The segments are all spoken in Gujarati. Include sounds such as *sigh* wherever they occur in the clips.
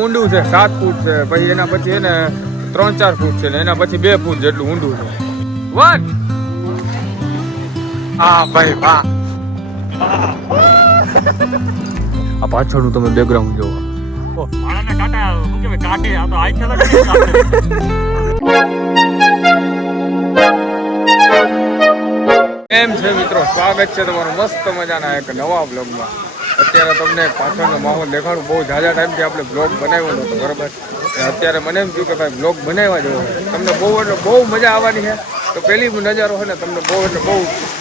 ઊંડું છે સાત ફૂટ છે. પછી એના પછી એને ત્રણ ચાર ફૂટ છે ને એના પછી બે ફૂટ જેટલું ઊંડું છે. વન. હા ભાઈ વાહ. આ પાછળનું તમે બેકગ્રાઉન્ડ જોવો. માણસના કાંટા શું કહેવાય કાંટે આ તો હાઈટ છે કેમ છે મિત્રો? સ્વાગત છે તમારું મસ્ત મજાના એક નવા બ્લોગમાં અત્યારે તમને પાછળનો માહોલ દેખાડું. બહુ ઝાઝા ટાઈમથી આપણે બ્લોગ બનાવ્યો નહોતો બરાબર? અત્યારે મને એમ થયું કે ભાઈ બ્લોગ બનાવવા જેવો તમને બહુ એટલે બહુ મજા આવવાની છે. તો પહેલી નજારો હોય ને તમને બહુ એટલે બહુ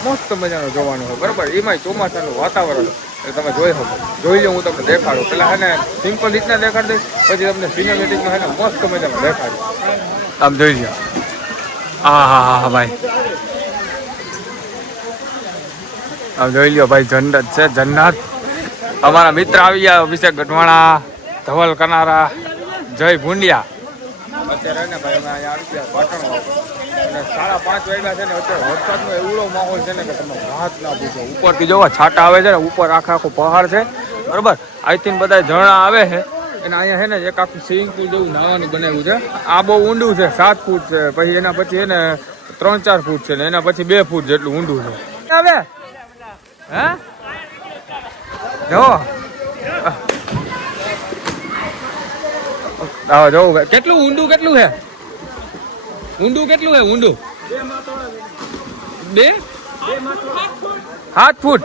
મસ્ત મજાનો જોવાનો હોય બરાબર? એમાંય ચોમાસાનું વાતાવરણ એટલે તમે જોઈ શકો. જોઈ લો, હું તમને દેખાડું. પેલા છે ને સિમ્પલ રીતના દેખાડી દઈશ, પછી તમને સિનેમેટિકમાં ને મસ્ત મજાનું દેખાડું. આમ જોઈ લો હા હા હા હા, ભાઈ. આમ જોઈ લો ભાઈ, જન્નત છે, જન્નત. અમારા મિત્ર આવી ગયા, અભિષેક ગઢવાણા, ધવલ કનારા, જય ભુંડિયા. અત્યારે ભાઈ ગયા પાટણમાં. અને સાડા પાંચ વાગ્યા છે ને, અત્યારે વરસાદનો એવડો માહોલ છે ને કે તમે ઉપરથી જોવા, છાંટા આવે છે ને, ઉપર આખા આખો પહાડ છે. બરોબર? અહીંથી બધા ઝરણા આવે છે. અને અહીંયા છે ને, એક આખું સ્વિમિંગ પુલ જેવું નાવાનું બનાવ્યું છે. આ બહુ ઊંડું છે, સાત ફૂટ છે. પછી એના પછી એને ત્રણ ચાર ફૂટ છે ને, એના પછી બે ફૂટ જેટલું ઊંડું છે. આવે? હે? જો આવો, જોવું. કેટલું ઊંડું, કેટલું છે? ઊંડું કેટલું છે, ઊંડું? બે? સાત ફૂટ.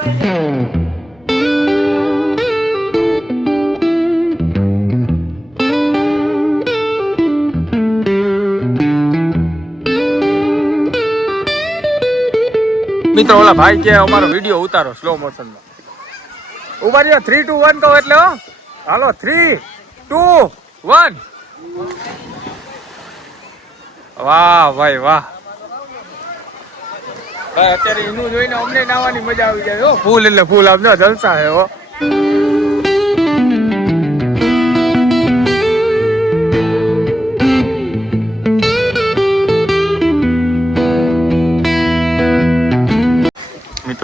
મિત્રો, ઓલા ભાઈ કે અમારો વીડિયો ઉતારો સ્લો મોશનમાં ઊભા રહ્યો. થ્રી ટુ વન કહો એટલે હાલો થ્રી ટુ વન વાહ, ભાઈ, વાહ. અત્યારે એનું જોઈને અમને નાવાની મજા આવી જાય, હો. ફૂલ એટલે ફૂલ, આમ જલસા હે હો.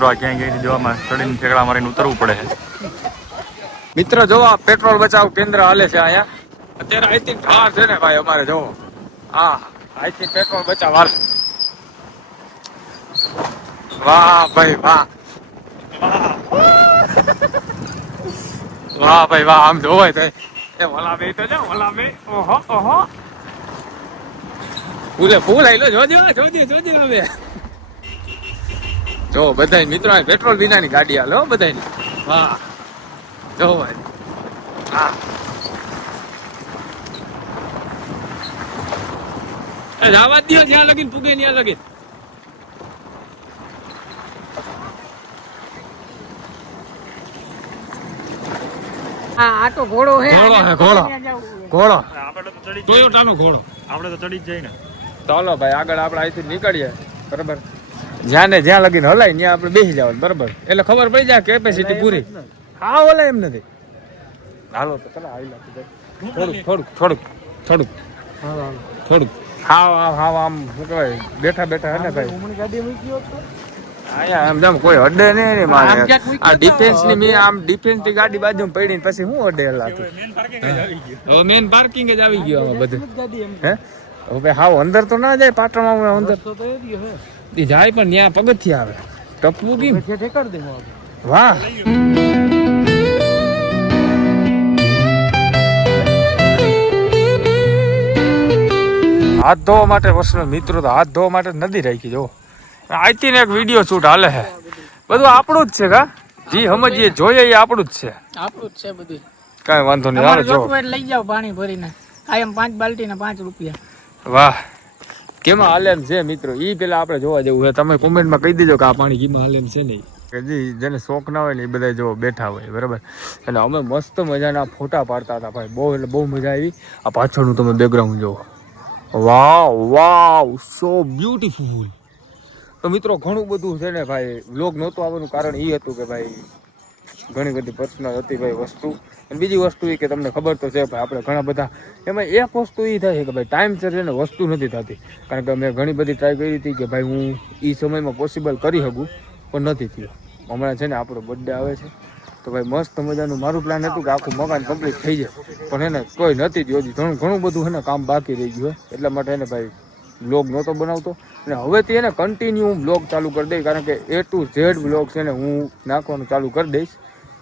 મિત્રો આ ક્યાંય ક્યાંય જવામાં ચડીને ઠેકડા મારીને ઉતરવું પડે છે મિત્ર જોવા પેટ્રોલ બચાવ કેન્દ્ર હાલે છે અહીંયા અત્યારે અહીંથી ઠાર છે ને ભાઈ અમારે જોવો હા અહીંથી પેટ્રોલ બચાવ હાલ વાહ ભાઈ વાહ વાહ ભાઈ વાહ આમ જોવાય તો એ વલા બે તો જો વલા બે ઓહો ઓહો ફૂલે ફૂલ આઈલો જોજો જોજો જોજો હવે જો બધાય મિત્રો પેટ્રોલ વિનાની ગાડી હાલે હો બધાય વાહ જો ભાઈ. હા. જવા જ જ્યાં લગીન પૂગે ત્યાં લગીન. આ આ તો ઘોડો હે ઘોડો હે, ઘોડો. હે. ઘોડો. આપણે તો ચડી ટોયોટાનો ઘોડો. આપણે તો ચડી જ જઈએ ને. ચાલો ભાઈ આગળ આપણે અહીંથી નીકળીએ. બરાબર? જ્યાં ને જ્યાં લગીને હલાય ત્યાં આપણે બેસી જવાનું બરાબર? એટલે ખબર પડી જાય કેપેસિટી પૂરી. હા ઓલા એમ નથી. હાલો તો ચાલો આવી લાગતું થોડુંક થોડુંક થોડુંક થોડુંક. થોડુંક. હાવ હાવ હાવ આમ શું કહેવાય બેઠા બેઠા હે ને ભાઈ? ગાડી મૂકી હોત આમ જેમ કોઈ અડે નહીં ને મારે. આ ડિફેન્સની મેં આમ ડિફેન્સની ગાડી બાજુ પડી ને પછી હું અડે લાતું મેન પાર્કિંગ જ આવી ગયું. હવે મેન પાર્કિંગ જ આવી ગયું આમાં બધું. જ ગાડી એમ. હે? હવે હાવ અંદર તો ના જાય પાટણમાં અંદર. તો એ જાય પણ ત્યાં પગથિયા આવે. ટપવું કેમ. વાહ. હાથ ધોવા માટે વસ્તુ મિત્રો તો હાથ ધોવા માટે નદી રાખી જો આઈથી એક વીડિયો શૂટ હાલે છે. બધું આપણું જ છે કા? જી સમજીએ જોઈએ એ આપણું જ છે. આપણું જ છે બધું. કાંઈ વાંધો નહીં હાલો જો. લઈ જાઓ પાણી ભરીને. કાયમ પાંચ બાલ્ટી ને પાંચ રૂપિયા. વાહ. કેમાં હાલેમ છે મિત્રો? એ પેલા આપણે જોવા જેવું છે. તમે કોમેન્ટમાં કહી દેજો કે આ પાણી કેમાં હાલેમ છે નહીં કે જે જેને શોખ ના હોય ને એ બધા જો બેઠા હોય બરાબર? અને અમે મસ્ત મજાના ફોટા પાડતા હતા ભાઈ. બહુ એટલે બહુ મજા આવી. આ પાછળનું તમે બેકગ્રાઉન્ડ જુઓ. વાવ વાવ સો બ્યુટીફુલ તો મિત્રો ઘણું બધું છે ને ભાઈ વ્લોગ નહોતું આવવાનું કારણ એ હતું કે ભાઈ ઘણી બધી પર્સનલ હતી ભાઈ વસ્તુ. અને બીજી વસ્તુ એ કે તમને ખબર તો છે, ભાઈ આપણે ઘણા બધા, એમાં એક વસ્તુ એ થાય કે ભાઈ ટાઈમ છે ને વસ્તુ નથી થતી. કારણ કે મેં ઘણી બધી ટ્રાય કરી હતી કે ભાઈ હું એ સમયમાં પોસિબલ કરી શકું, પણ નથી થયું. હમણાં છે ને આપણો બર્થડે આવે છે. તો ભાઈ મસ્ત મજાનું મારું પ્લાન હતું કે આખું મકાન કમ્પ્લીટ થઈ જાય. પણ એને કોઈ નથી જ હજી ઘણું ઘણું બધું એને કામ બાકી રહી ગયું. એટલા માટે એને ભાઈ બ્લોગ નહોતો બનાવતો. અને હવેથી એને કન્ટિન્યુ હું બ્લોગ ચાલુ કરી દઈશ. કારણ કે એ ટુ ઝેડ બ્લોગ છે ને હું નાખવાનું ચાલુ કરી દઈશ.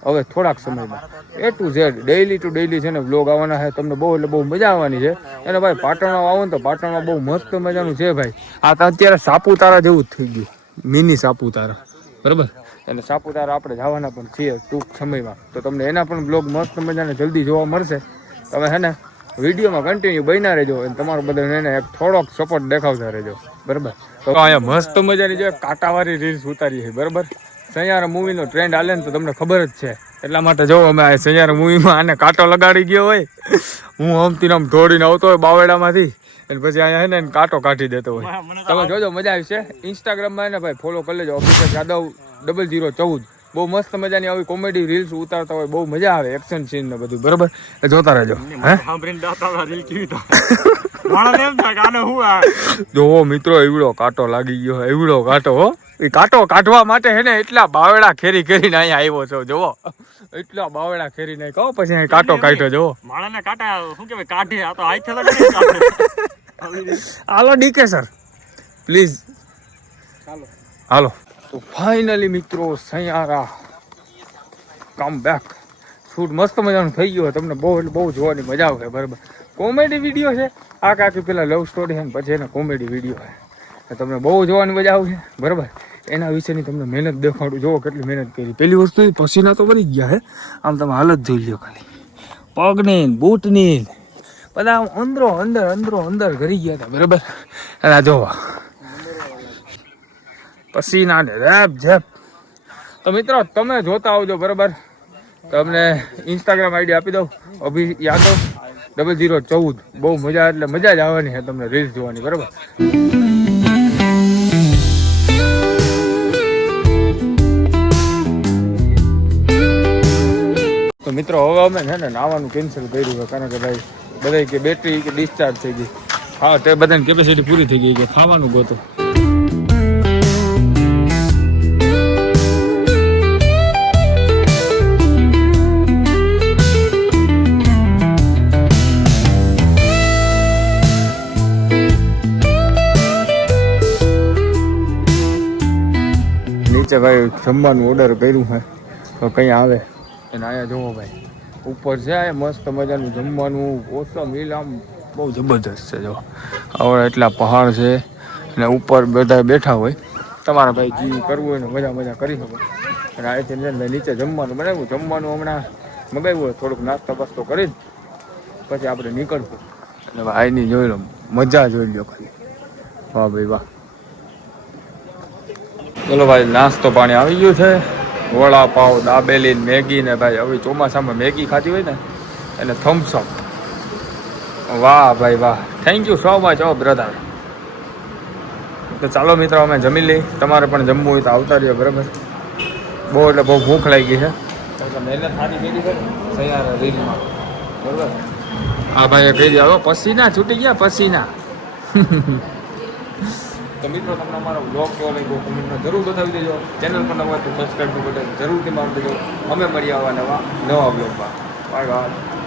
હવે થોડાક સમયમાં. A to Z daily to daily છે ને બ્લોગ આવવાના છે. તમને બહુ એટલે બહુ મજા આવવાની છે. અને ભાઈ, પાટણમાં આવો ને તો પાટણમાં બહુ મસ્ત મજાનું છે ભાઈ. આ તો અત્યારે સાપુતારા જેવું જ થઈ ગયું. મિની સાપુતારા. બરાબર? અને સાપુતારા આપણે જવાના પણ છીએ ટૂંક સમયમાં. તો તમને એના પણ બ્લોગ મસ્ત મજાને જલ્દી જોવા મળશે. તમે હે ને, વિડીયોમાં કન્ટિન્યુ બન્યા રહેજો અને તમારો બધાને એને એક થોડોક સપોર્ટ દેખાવતા રહેજો. બરાબર? તો અહીંયા મસ્ત મજાની જો કાંટાવાળી રીલ્સ ઉતારી છે. બરાબર? સૈયારા મૂવીનો ટ્રેન્ડ હાલે ને તો તમને ખબર જ છે. એટલા માટે જો અમે આ સૈયારા મૂવીમાં આને કાંટો લગાડી ગયો હોય હું આમથી આમ ધોડીને આવતો હોય બાવેડામાંથી અને પછી અહીંયા છે ને કાંટો કાઢી દેતો હોય. તમે જોજો મજા આવશે ઇન્સ્ટાગ્રામમાં એને ભાઈ ફોલો કરી લેજો. અભિષેક યાદવ ડબલ જીરો ચૌદ. બહુ મસ્ત મજાની આવી કોમેડી રીલ્સ ઉતારતા હોય બહુ મજા આવે એક્શન સીન ને બધું બરોબર? એ જોતા રહેજો હે? હું જોવો મિત્રો એવડો કાંટો લાગી ગયો એવડો કાંટો હો. કાંટો કાઢવા માટે હે ને એટલા બાવડા ખેરી ખેરીને અહીંયા આવ્યો છો જોવો એટલા બાવડા ખેરીને કહો પછી અહીં કાંટો કાઢ્યો જોવો માણસને કાંટા શું કહેવાય કાઢે આ તો હાથે હાલો ડીકે સર. પ્લીઝ. હાલો. તો ફાઇનલી મિત્રો સૈયારા. કમ બેક શૂટ મસ્ત મજાનું થઈ ગયું તમને બહુ એટલે બહુ જોવાની મજા આવશે બરાબર. કોમેડી વીડિયો છે. આ કાકી પેલા લવ સ્ટોરી છે ને પછી એને કોમેડી વીડિયો છે. તમને બહુ જોવાની મજા આવશે. બરાબર? એના વિશેની તમને મહેનત દેખાડું. જોવો કેટલી મહેનત કરી. પહેલી વસ્તુ પસીના તો બની ગયા હે. આમ તમે હાલત જોઈ લો ખાલી. પગની બૂટની બધા આમ અંદરો અંદર અંદરો અંદર ઘરી ગયા હતા. બરાબર? આ જોવા. પસીના ને રેપ જેપ તો મિત્રો, તમે જોતા આવજો. બરાબર? તમને ઇન્સ્ટાગ્રામ આઈડી આપી દઉં. અભિ યાદવ. ડબલ જીરો ચૌદ. બહુ મજા એટલે મજા જ આવવાની છે તમને રીલ્સ જોવાની. બરાબર? મિત્રો, હવે અમે છે ને નાવાનું કેન્સલ કર્યું છે, કારણ કે ભાઈ બધા કે બેટરી કે ડિસ્ચાર્જ થઈ ગઈ. હા, તે બધાની કેપેસિટી પૂરી થઈ ગઈ કે ખાવાનું ગોતો. નીચે ભાઈ જમવાનું ઓર્ડર કર્યું છે, તો કંઈ આવે? અને અહીંયા જુઓ ભાઈ, ઉપર છે મસ્ત મજાનું જમવાનું ઓસમ મિલ આમ બહુ જબરદસ્ત છે જો હવે એટલા પહાડ છે અને ઉપર બધા બેઠા હોય, તમારા ભાઈ જે કરવું હોય ને મજા મજા કરી શકો. અને અહીંથી નીચે જમવાનું બનાવ્યું. જમવાનું હમણાં મગાવ્યું હોય, થોડુંક નાસ્તો બાસ્તો કરી જ. પછી આપણે નીકળવું અને ભાઈની જોઈ લો, મજા જોઈ લો ખાલી. વાહ ભાઈ વાહ. ચલો ભાઈ, નાસ્તો પાણી આવી ગયું છે. વડાપાવ દાબેલી મેગી ને ભાઈ હવે ચોમાસામાં મેગી ખાધી હોય ને એને થમ્સઅપ વાહ ભાઈ વાહ. Thank you so much oh brother તો ચાલો મિત્રો અમે જમી લઈ તમારે પણ જમવું હોય તો આવતા રહ્યો બરાબર? બહુ એટલે બહુ ભૂખ લાગી છે. એટલે મહેનત સારી કરી છે ને રીલમાં બરાબર? હા ભાઈ કહી દો પસીના છૂટી ગયા પસીના. *laughs* તો મિત્રો, તમને અમારો બ્લોગ કેવો લાગ્યો કોમેન્ટમાં જરૂર બતાવી દેજો. ચેનલ પર નવા તો સબસ્ક્રાઈબ બટન જરૂરથી મારી દેજો. અમે મળીએ આવા નવા નવા બ્લોગમાં બાય બાય